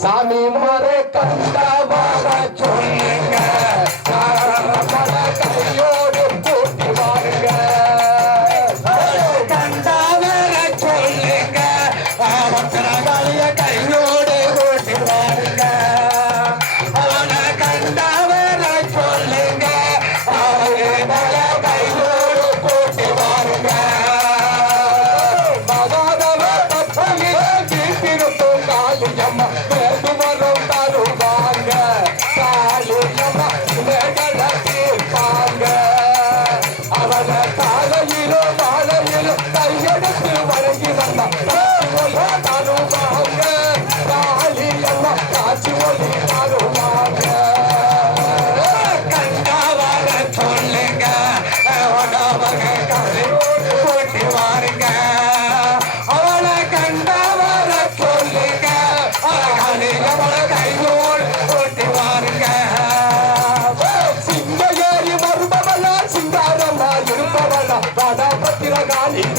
சாமி முறை கண்டவாக சொல்லுங்க காரணப்பட கையோடு கூட்டி வாருங்க. கண்டவர சொல்லுங்க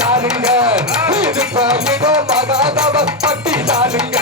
தாளுங்க பட்டி தாளுங்க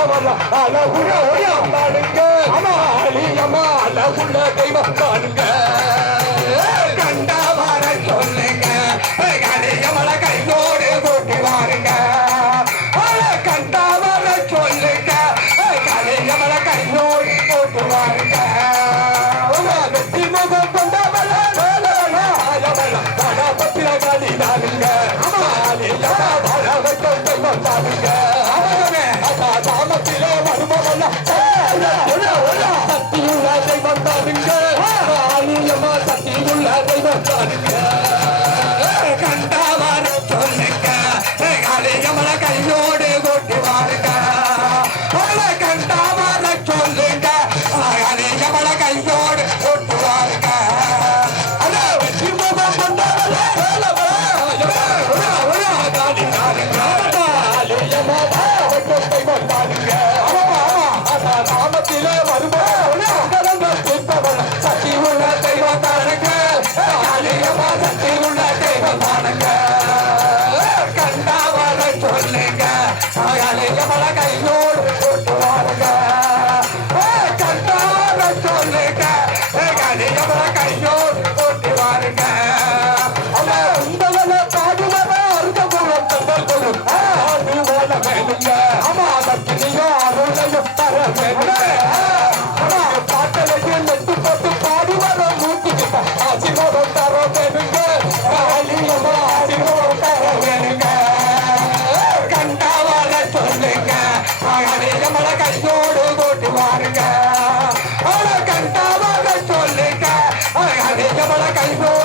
அம்மாவல்ல அழகுள்ள தெய்வம் பாடுங்க Cây